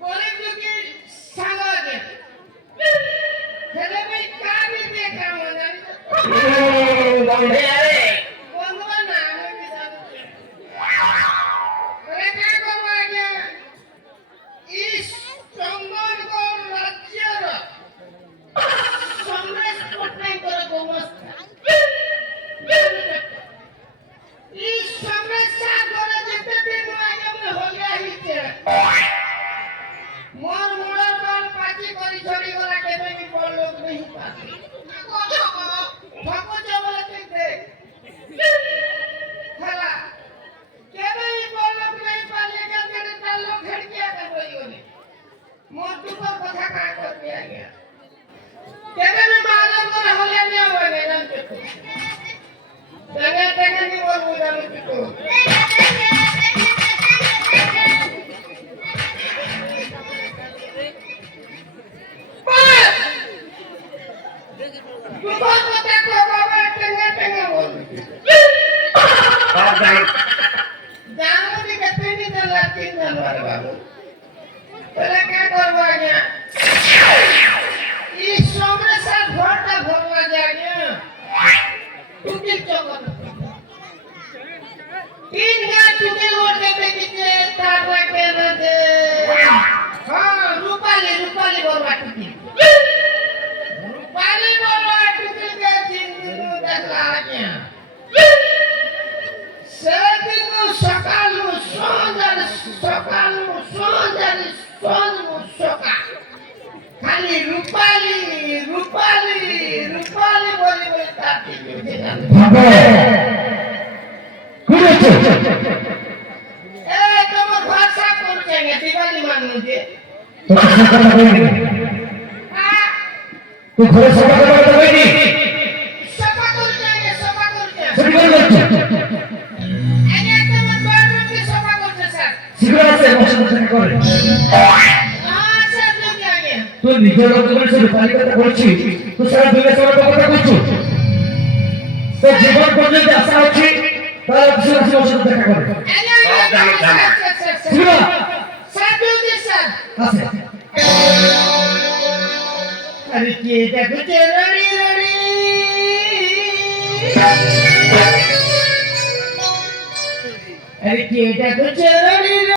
গরিব লোকের সাঙ্গে ছেলে ভাই কামি দিয়ে কামো জানি বন্ধে আরে বন্ধু না আমি বিদাত করে কা করব আগে ইস চন্দনগড় রাজ্যের কংগ্রেস পটনাই করে গোমস্তা इस समस्या করে যেতে দিন আগে আমি হলে আইছে মোর মোড়ের বাল পাচি করি ছড়ি গলা কেবে নি বল লোক নেই পাছি ঠাকুর বলে ঠিক দেখ খেলা কেবে নি বল লোক নেই পালে গেলে তার লোক হেড়কিয়া কে বইগনি মোর দুপুর কথা কা করবি আগে কেবে নি মালর করে হলে নিয়ে হবে জানতে Jangan jangan ni orang muda itu. Bukan kata kau bawa tengah bol. Jangan dikatakan dalam tinggal baru. Mereka korbannya. Isomre saat horta horma jadinya. टुकिल चौकन तीन गांव टुकिल वोट देते कितने तारा के रहे हाँ रूपाली बोलवा टुकिल के जिंदगी देखला आज्ञा सेदिनु सकालु सोंजर सोका खाली रूपाली बोली ताती ভাবে করেছে ए তোমার ভাষা করছে না দিবালি মানুষে তো কিছু কথা বলবি হ্যাঁ তুই ঘরে সভা করতে পারবি সভা করছে সেটা করছে আগে তোমার বাড়িতে সভা করছে স্যার সিগারেট আছে বসে করে হ্যাঁ স্যার যদি আগে তুই নিজের লোকের সাথে তালিকাটা করছিস তুই সারা দুনিয়া সবার কথা করছিস তো জীবন পর্যন্ত আশা আছে তার কিছু কিছু ওষুধ দেখা করে স্যার যদি স্যার আছে আরে কি দেখো রড়ি আরে কি দেখো রড়ি